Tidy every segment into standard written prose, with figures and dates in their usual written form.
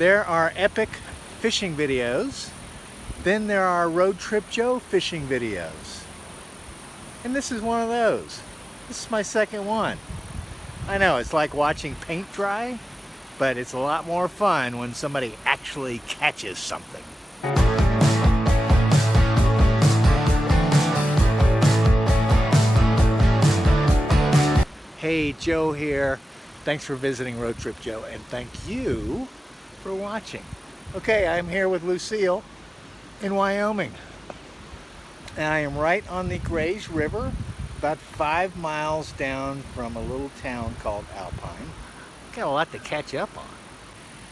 There are epic fishing videos. Then there are Road Trip Joe fishing videos. And this is one of those. This is my second one. I know, it's like watching paint dry, but it's a lot more fun when somebody actually catches something. Hey, Joe here. Thanks for visiting Road Trip Joe, and thank you for watching. Okay, I'm here with Lucille in Wyoming. And I am right on the Grays River, about 5 miles down from a little town called Alpine. Got a lot to catch up on.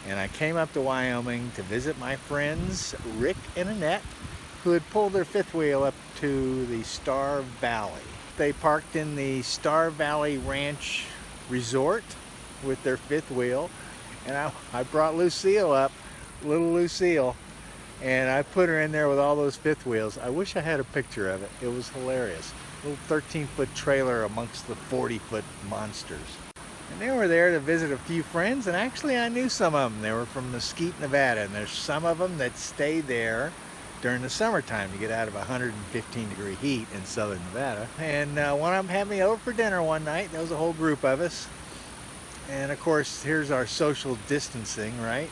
And I came up to Wyoming to visit my friends Rick and Annette, who had pulled their fifth wheel up to the Star Valley. They parked in the Star Valley Ranch Resort with their fifth wheel, and I brought Lucille up, little Lucille, and I put her in there with all those fifth wheels. I wish I had a picture of it. It was hilarious. A little 13-foot trailer amongst the 40-foot monsters. And they were there to visit a few friends, and actually I knew some of them. They were from Mesquite, Nevada, and there's some of them that stay there during the summertime to get out of 115-degree heat in southern Nevada. And one of them had me over for dinner one night. There was a whole group of us. And of course, here's our social distancing, right?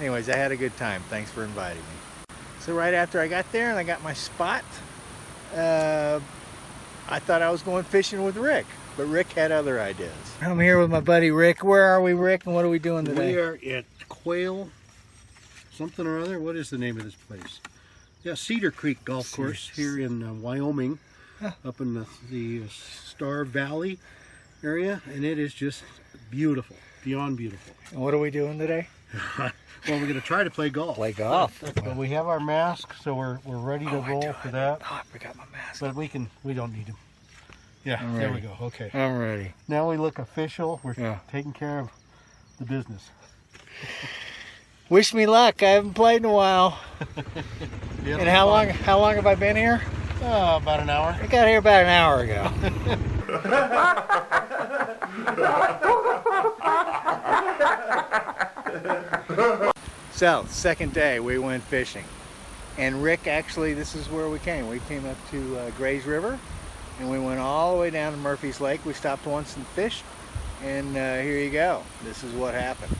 Anyways, I had a good time. Thanks for inviting me. So right after I got there and I got my spot, I thought I was going fishing with Rick, but Rick had other ideas. I'm here with my buddy Rick. Where are we, Rick, and what are we doing today? We are at Quail something or other. What is the name of this place? Yeah, Cedar Creek Golf Course here in Wyoming, up in the Star Valley area, and it is just beautiful, beyond beautiful. And what are we doing today? Well, we're going to try to play golf. Play golf. But we have our masks, so we're ready to roll for that. Oh, I forgot my mask. But we don't need them. Yeah, there we go. Okay. I'm ready. Now we look official. We're taking care of the business. Wish me luck. I haven't played in a while. And how long have I been here? About an hour. I got here about an hour ago. So, second day we went fishing. And Rick, actually, this is where we came. We came up to Grays River, and we went all the way down to Murphy's Lake. We stopped once and fished, and here you go. This is what happened.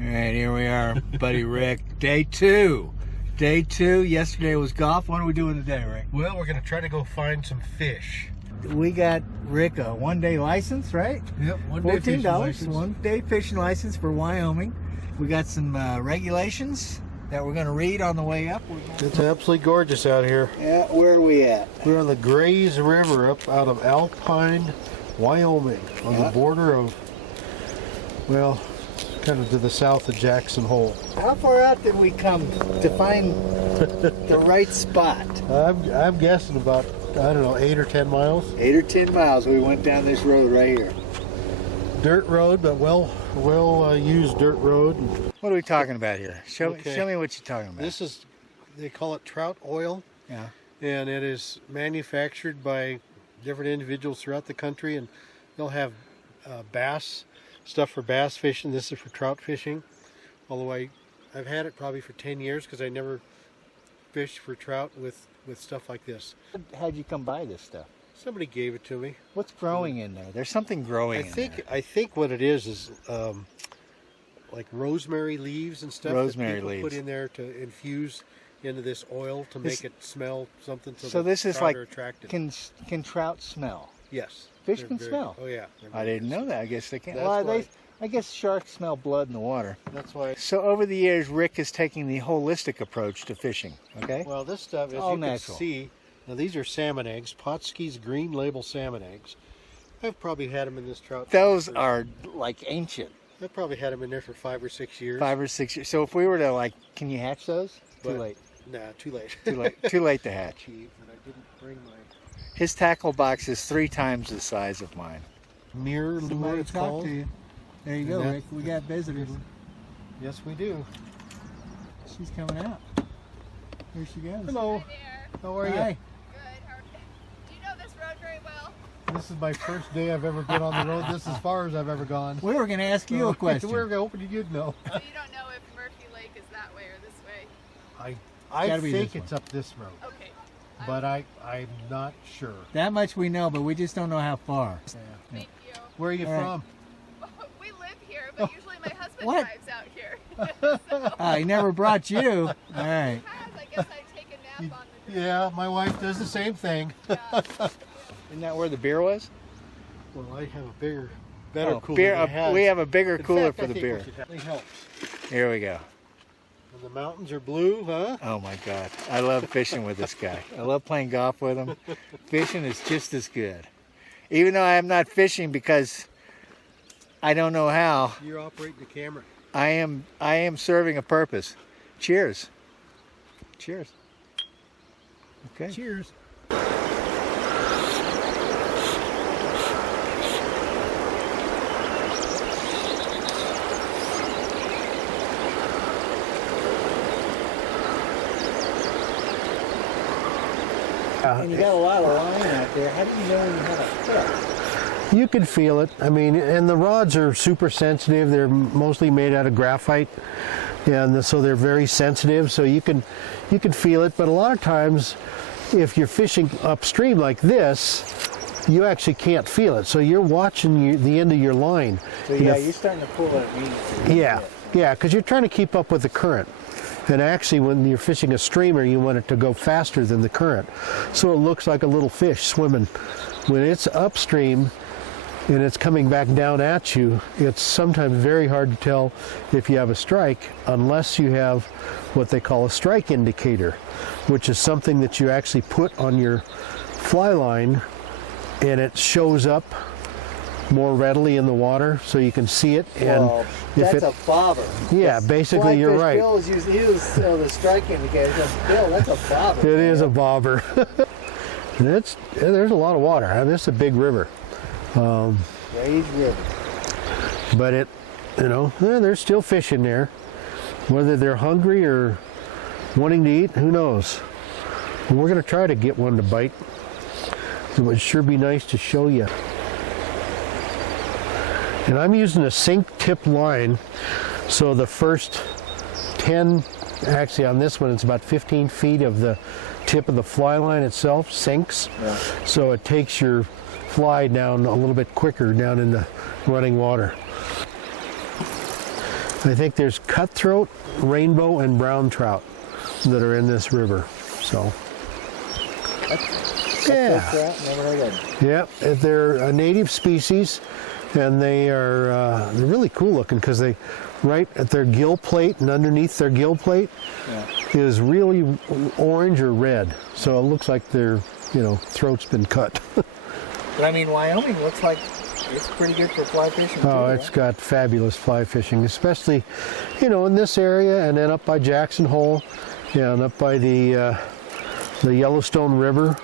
All right, here we are, buddy Rick. Day two. Day two. Yesterday was golf. What are we doing today, Rick? Well, we're going to try to go find some fish. We got Rick a one-day license, right? Yep, one-day fishing license. One-day fishing license for Wyoming. We got some regulations that we're going to read on the way up. It's absolutely gorgeous out here. Yeah, where are we at? We're on the Grays River up out of Alpine, Wyoming, on the border of, well, kind of to the south of Jackson Hole. How far out did we come to find the right spot? I'm guessing about, I don't know, 8 or 10 miles. 8 or 10 miles. We went down this road right here. Dirt road, but well used dirt road. What are we talking about here? Show me what you're talking about. This is, they call it trout oil. Yeah. And it is manufactured by different individuals throughout the country, and they'll have bass, stuff for bass fishing. This is for trout fishing. Although I've had it probably for 10 years because I never fished for trout with stuff like this. How'd you come by this stuff? Somebody gave it to me. What's growing in there? There's something growing in there. I think what it is like rosemary leaves and stuff rosemary that people leaves. put in there to infuse into this oil to make it smell something so that this is trout like, are attracted. Can trout smell? Yes. Fish can smell? Oh yeah. I didn't know that. I guess they can. I guess sharks smell blood in the water. That's why. So over the years, Rick is taking the holistic approach to fishing, okay? Well, this stuff, as all you natural. can see, now these are salmon eggs, Potskey's green label salmon eggs. I've probably had them in this trout. Those are like ancient. I've probably had them in there for 5 or 6 years. 5 or 6 years. So if we were to can you hatch those? Too late. Nah, too late. Too late. Too late to hatch. And I didn't bring my His tackle box is 3 times the size of mine. mirror lure, it's called. There you go, Rick. We got visitors. Yes, we do. She's coming out. Here she goes. Hello. Hi there. How are Hi. you? Good. How are you? Do you know this road very well? This is my first day I've ever been on the road. This is as far as I've ever gone. We were going to ask you a question. We were hoping you'd know. So you don't know if I Gotta be think this it's up this road, Okay. but I'm not sure. That much we know, but we just don't know how far. Thank you. Where are you All right. from? We live here, but usually my husband What? drives out here. He never brought you. All right. I guess I take a nap on the drive. Yeah, my wife does the same thing. Yeah. Isn't that where the beer was? Well, I have a better cooler. Beer. than it has. We have a bigger In cooler fact, for I the think beer. we should have- It helps. Here we go. And the mountains are blue, huh? Oh my God. I love fishing with this guy. I love playing golf with him. Fishing is just as good. Even though I am not fishing because I don't know how, You're operating the camera. I am serving a purpose. Cheers. Cheers. Okay. Cheers. And you got a lot of line out there. How do you know when you have a hook? You can feel it. I mean, and the rods are super sensitive. They're mostly made out of graphite, and so they're very sensitive. So you can feel it. But a lot of times, if you're fishing upstream like this, you actually can't feel it. So you're watching the end of your line. So And yeah, if- you're starting to pull it immediately. yeah, because you're trying to keep up with the current. And actually, when you're fishing a streamer, you want it to go faster than the current. So it looks like a little fish swimming. When it's upstream and it's coming back down at you, it's sometimes very hard to tell if you have a strike unless you have what they call a strike indicator, which is something that you actually put on your fly line and it shows up more readily in the water so you can see it. And Well, if that's it, a bobber. yeah, basically you're right. Bill is using the strike indicator. Bill, that's a bobber. It is a bobber. There's a lot of water. I mean, it's a big river, Raised river. but there's still fish in there. Whether they're hungry or wanting to eat, who knows? And we're going to try to get one to bite. It would sure be nice to show you. And I'm using a sink tip line, so the first 10, actually on this one it's about 15 feet of the tip of the fly line itself sinks. Yeah. So it takes your fly down a little bit quicker down in the running water. I think there's cutthroat, rainbow, and brown trout that are in this river. So, yeah. Never heard of it. Yep, they're a native species, and they're really cool looking because they, right at their gill plate and underneath their gill plate is really orange or red. So it looks like their throat's been cut. But I mean, Wyoming looks like it's pretty good for fly fishing too. Oh, it's right? got fabulous fly fishing, especially, in this area, and then up by Jackson Hole, and up by the Yellowstone River.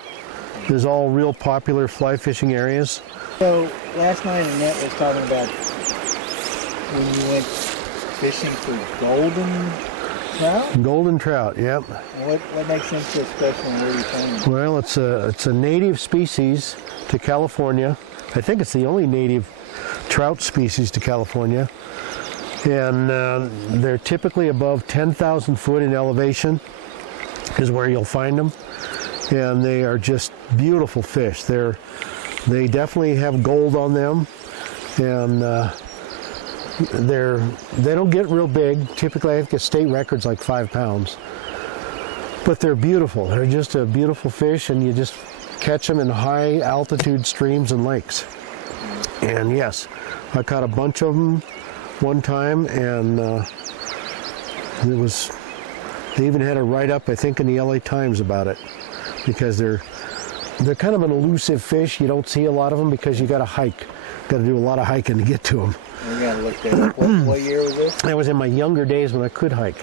There's all real popular fly fishing areas. So last night Annette was talking about when you went fishing for golden trout. Golden trout, yep. What makes them so special and where do you find them? Well, it's a native species to California. I think it's the only native trout species to California. And they're typically above 10,000 foot in elevation is where you'll find them. And they are just beautiful fish. They definitely have gold on them. And they don't get real big. Typically, I think a state record's like 5 pounds. But they're beautiful. They're just a beautiful fish, and you just catch them in high altitude streams and lakes. And yes, I caught a bunch of them one time, and they even had a write-up, I think, in the LA Times about it, because they're kind of an elusive fish. You don't see a lot of them because you got to hike. Got to do a lot of hiking to get to them. We gotta look that up. What year was this? That was in my younger days when I could hike.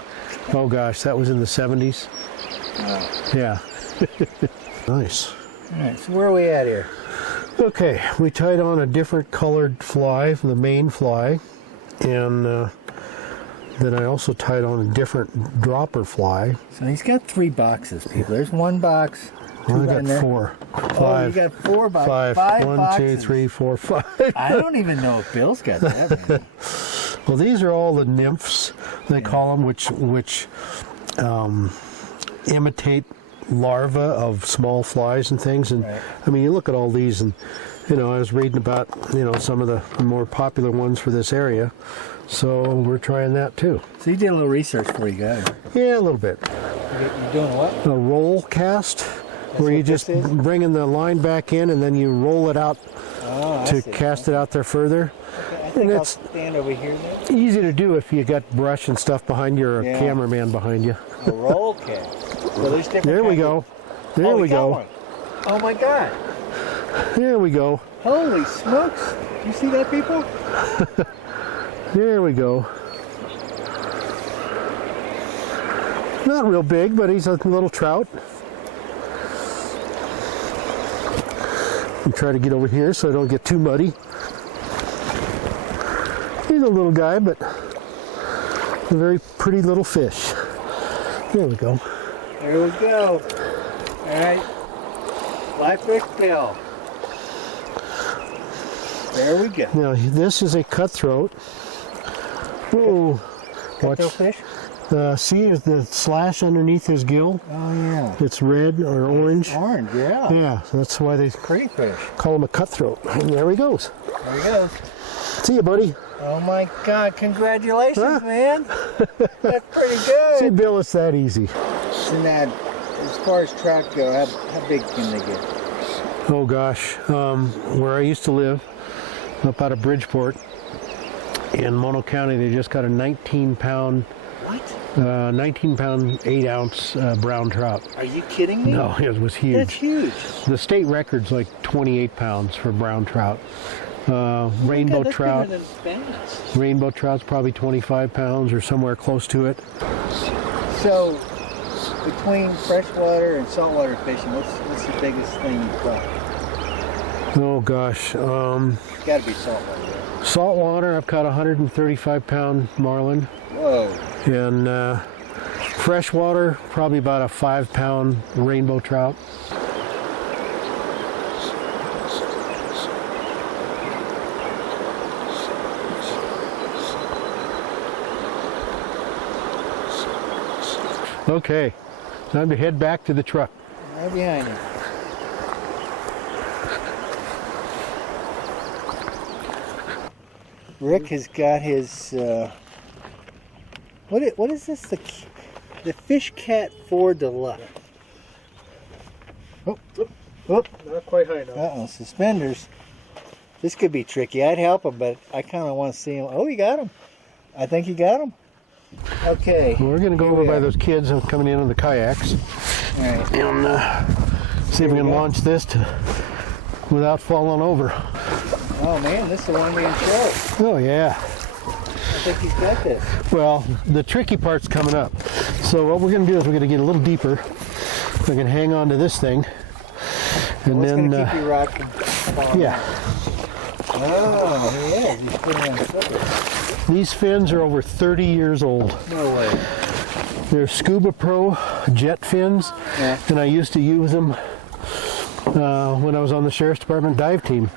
Oh gosh, that was in the 70s. Oh. Yeah. Nice. All right, so where are we at here? Okay, we tied on a different colored fly from the main fly, and then I also tied on a different dropper fly. So he's got 3 boxes, people. There's 1 box. Well, I in got there. 4. Oh, 5. you got 4 boxes. Five. 5 1, boxes. 2, 3, 4, 5. I don't even know if Bill's got that many. Well, these are all the nymphs, they call them, which imitate larvae of small flies and things. And Right. I mean, you look at all these, and I was reading about some of the more popular ones for this area. So we're trying that too. So you did a little research before you got here. Yeah, a little bit. You're doing what? A roll cast, where you what just this is? bringing the line back in and then you roll it out Oh, I to see. cast it out there further. Okay, I think I'll it's- stand over here then. Easy to do if you got brush and stuff behind you or a Yeah. cameraman behind you. A roll cast. So there's different There we kinds go. of- There Oh, we got go. one. Oh my God. There we go. Holy smokes. You see that, people? There we go. Not real big, but he's a little trout. And try to get over here so I don't get too muddy. He's a little guy, but a very pretty little fish. There we go. There we go. All right. Live fish bill. There we go. Now this is a cutthroat. Oh, watch. Cutthroat fish? See the slash underneath his gill? Oh yeah. It's red or orange. Orange, yeah. Yeah, so that's why they Pretty fish. call him a cutthroat. And there he goes. There he goes. See you, buddy. Oh my God! Congratulations, Huh? man. That's pretty See, good. Bill, it's that easy. And that, as far as trout go, how big can they get? Oh gosh, where I used to live, up out of Bridgeport, in Mono County, they just got a 19-pound, What? 19-pound, 8-ounce brown trout. Are you kidding me? No, it was huge. That's huge. The state record's like 28 pounds for brown trout. Rainbow God, that's trout. bigger than bass. Rainbow trout's probably 25 pounds or somewhere close to it. So, between freshwater and saltwater fishing, what's the biggest thing you've caught? Oh gosh, It's got to be saltwater. saltwater, I've caught a 135-pound marlin. Whoa. And freshwater, probably about a 5-pound rainbow trout. Okay, time to head back to the truck. Right behind you. Rick has got his, what is this? The Fish Cat 4 Deluxe. Oh, oh, Not quite high enough. uh-oh, suspenders. This could be tricky. I'd help him, but I kind of want to see him. Oh, he got him. I think he got him. Okay. We're going to go Here over we by are. those kids coming in on the kayaks All right. and see if we Here can we go. launch this without falling over. Oh, man, this is the one being short. Oh yeah. I think he's got this. Well, the tricky part's coming up. So what we're going to do is we're going to get a little deeper. We can hang on to this thing, and What's then going to keep you rocking? yeah, Oh, he is. He's putting on flippers. these fins are over 30 years old. No way. They're Scuba Pro jet fins, Yeah. and I used to use them when I was on the Sheriff's Department dive team,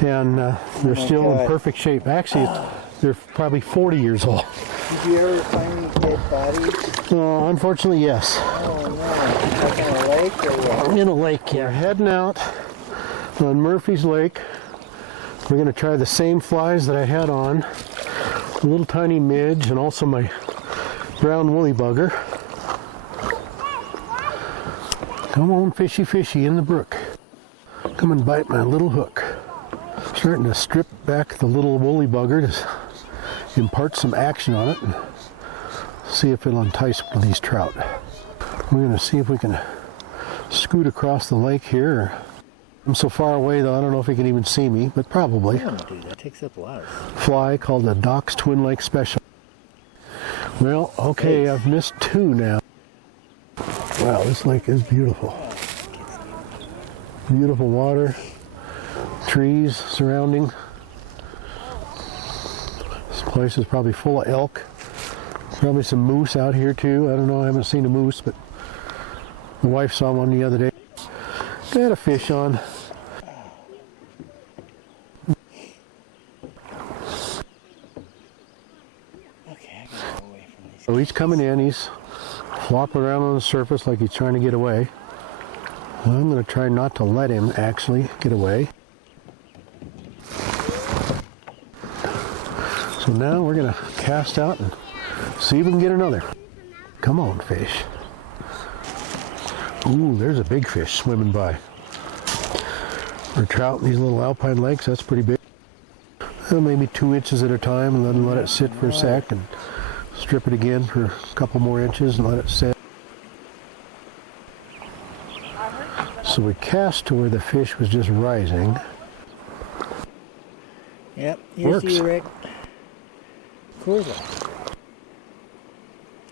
and they're my still in God. perfect shape. Actually, they're probably 40 years old. Did you ever find any dead bodies? Unfortunately, yes. Oh, no. Like in a lake or what? In a lake, yeah. We're heading out on Murphy's Lake. We're going to try the same flies that I had on. A little tiny midge and also my brown woolly bugger. Come on, fishy, fishy in the brook. Come and bite my little hook. Starting to strip back the little woolly bugger to impart some action on it and see if it'll entice one of these trout. We're going to see if we can scoot across the lake here. I'm so far away though, I don't know if he can even see me, but probably. I don't do that. It takes up a lot of Fly called the Docks Twin Lake Special. Well, okay, I've missed 2 now. Wow, this lake is beautiful. Beautiful water, trees surrounding. This place is probably full of elk. Probably some moose out here too. I don't know, I haven't seen a moose, but my wife saw one the other day. Got a fish on. Okay, I gotta go away from these. So he's coming in, he's flopping around on the surface like he's trying to get away. I'm going to try not to let him actually get away. So now we're going to cast out and see if we can get another. Come on, fish. Ooh, there's a big fish swimming by. For trout in these little alpine lakes, that's pretty big. Maybe 2 inches at a time, and then let it sit for a sec and strip it again for a couple more inches and let it sit. So we cast to where the fish was just rising. Yep, here's Works. the erect coral.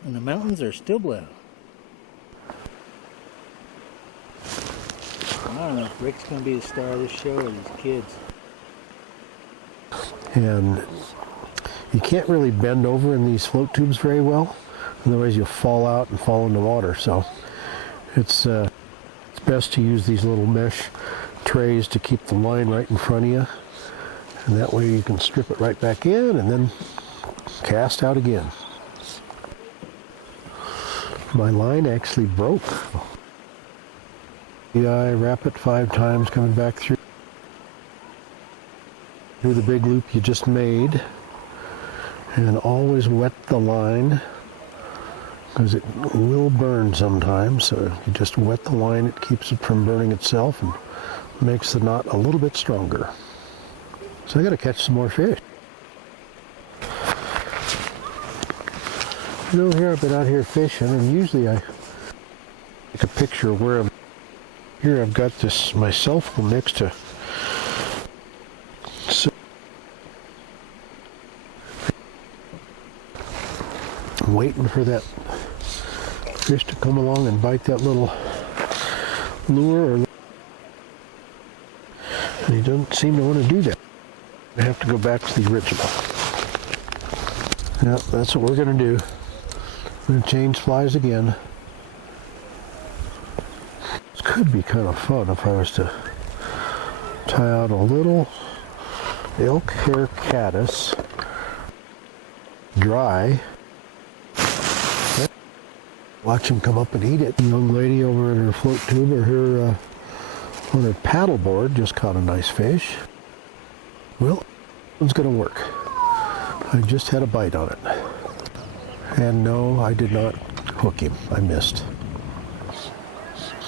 And the mountains are still blue. I don't know if Rick's going to be the star of this show or these kids. And you can't really bend over in these float tubes very well, otherwise you'll fall out and fall in the water. So it's best to use these little mesh trays to keep the line right in front of you, and that way you can strip it right back in and then cast out again. My line actually broke. I wrap it 5 times coming back through the big loop you just made, and always wet the line because it will burn sometimes. So you just wet the line, it keeps it from burning itself and makes the knot a little bit stronger. So I got to catch some more fish. You know, here I've been out here fishing, and usually I take a picture of where I'm. Here I've got this my cell phone next to. So I'm waiting for that fish to come along and bite that little lure, and he doesn't seem to want to do that. I have to go back to the original. Yeah, that's what we're going to do. I'm going to change flies again. This could be kind of fun if I was to tie out a little elk hair caddis, dry. Watch him come up and eat it. The young lady over in her float tube or her on her paddle board just caught a nice fish. Well, it's going to work. I just had a bite on it. And no, I did not hook him. I missed.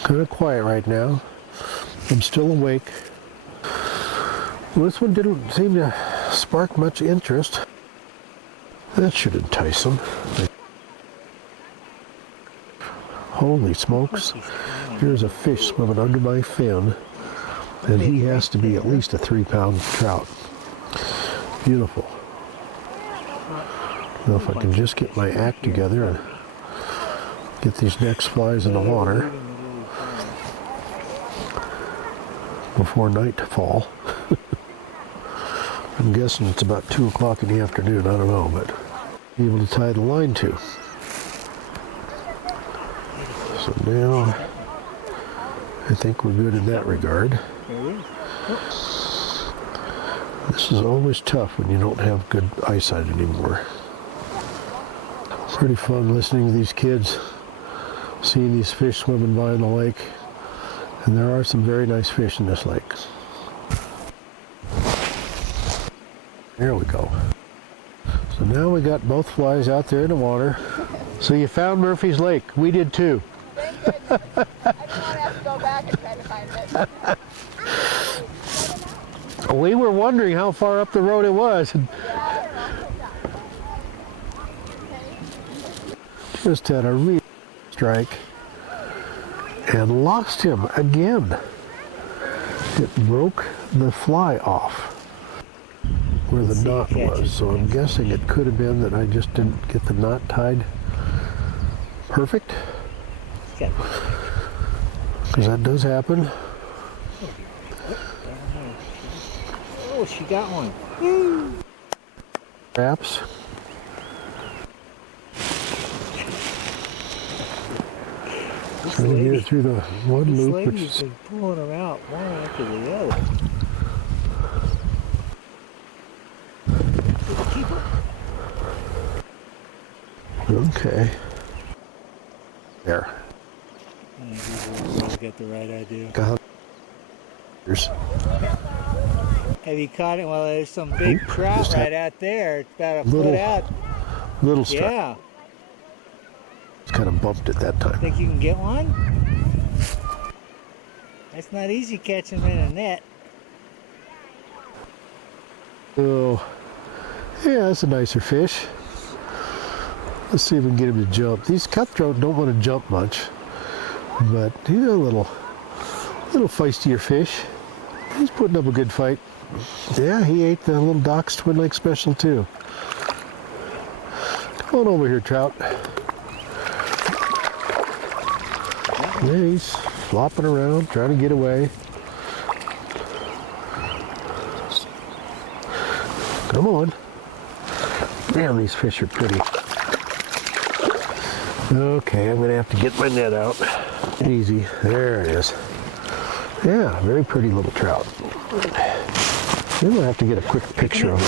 Kind of quiet right now. I'm still awake. Well, this one didn't seem to spark much interest. That should entice him. Holy smokes. Here's a fish swimming under my fin, and he has to be at least a 3-pound trout. Beautiful. Now if I can just get my act together and get these next flies in the water before nightfall. I'm guessing it's about 2 o'clock in the afternoon, I don't know, but be able to tie the line to. So now I think we're good in that regard. This is always tough when you don't have good eyesight anymore. Pretty fun listening to these kids, seeing these fish swimming by in the lake. And there are some very nice fish in this lake. There we go. So now we got both flies out there in the water. So you found Murphy's Lake. We did too. Thank goodness. I didn't want to have to go back and try to find it. We were wondering how far up the road it was. Just had a real strike and lost him again. It broke the fly off where the knot was. So I'm guessing it could have been that I just didn't get the knot tied perfect. Because that does happen. Oh, she got one. Perhaps. Trying to get it through the one loop, which is been pulling them out one after the other. okay. there. I think you've got the right idea. There's Have you caught it? Well, there's some big trout just right out there. It's about a little- foot out. little strike. Yeah. It's kind of bumped at that time. Think you can get one? It's not easy catching them in a net. Oh, yeah, that's a nicer fish. Let's see if we can get him to jump. These cutthroat don't want to jump much, but he's a little feistier fish. He's putting up a good fight. Yeah, he ate the little Doc's Twin Lake Special too. Come on over here, trout. Yeah, he's flopping around, trying to get away. Come on. Damn, these fish are pretty. Okay, I'm gonna have to get my net out. Easy, there it is. Yeah, very pretty little trout. I'm gonna have to get a quick picture of him.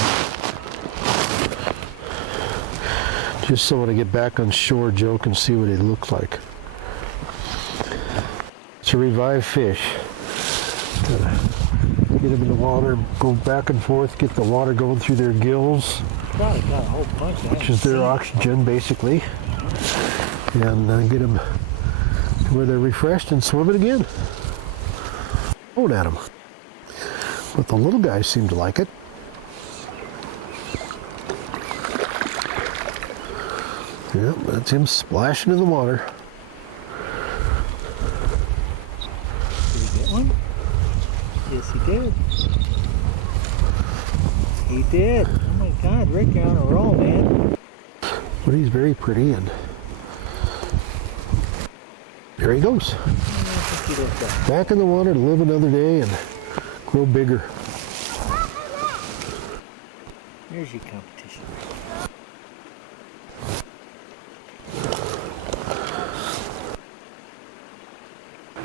Just so when I get back on shore, Joe can see what he looks like. It's a revived fish. Get them in the water, go back and forth, get the water going through their gills, Probably got a whole bunch. which is their oxygen basically, and get them to where they're refreshed and swim it again. Going at them. But the little guys seem to like it. Yep, that's him splashing in the water. Did he get one? Yes, he did. He did. Oh my God, Rick, you're on a roll, man. But he's very pretty, and there he goes. I think he looked up. Back in the water to live another day and grow bigger. There's your competition.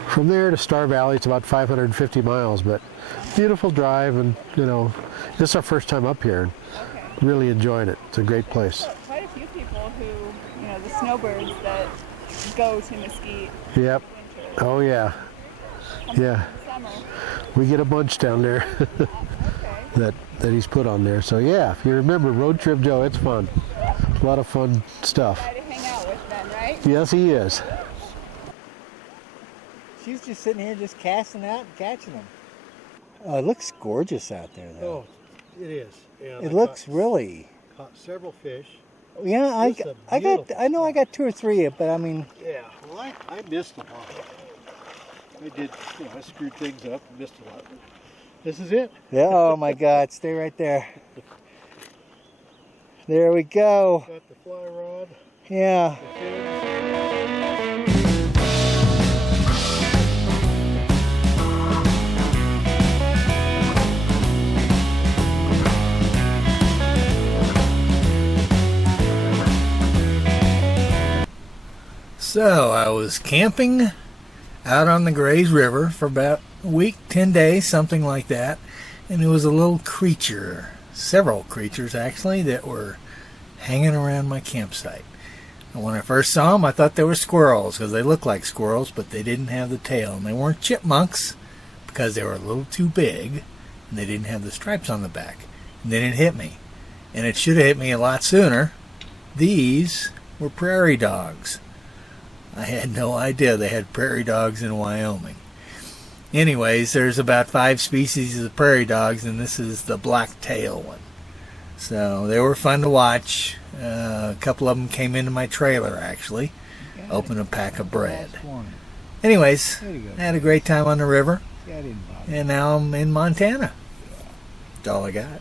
From there to Star Valley, it's about 550 miles, but beautiful drive, and this is our first time up here, and Okay. really enjoying it. It's a great place. So quite a few people who, the snowbirds that go to Mesquite Yep. winter. Oh yeah. Yeah. Summer. We get a bunch down there Okay. that he's put on there. So yeah, if you remember Road Trip Joe, it's fun. A lot of fun stuff. Guy to hang out with then, right? Yes, he is. She's just sitting here just casting out and catching them. Oh, it looks gorgeous out there, though. Oh, it is. Yeah, It looks really. caught several fish. Yeah, It's a beautiful I know I got 2 or 3, but I mean, Yeah, well, I missed a lot. I did, I screwed things up and missed a lot. This is it. yeah, oh my God, stay right there. There we go. Got the fly rod, Yeah. the fins. So I was camping out on the Grays River for about a week, 10 days, something like that. And there was a little creature, several creatures actually, that were hanging around my campsite. And when I first saw them, I thought they were squirrels because they looked like squirrels, but they didn't have the tail. And they weren't chipmunks because they were a little too big and they didn't have the stripes on the back. And they didn't hit me. And it should have hit me a lot sooner. These were prairie dogs. I had no idea they had prairie dogs in Wyoming. Anyways, there's about 5 species of prairie dogs, and this is the black-tail one. So they were fun to watch. A couple of them came into my trailer, actually. Opened a pack of bread. Anyways, I had a great time on the river, and now I'm in Montana. That's all I got.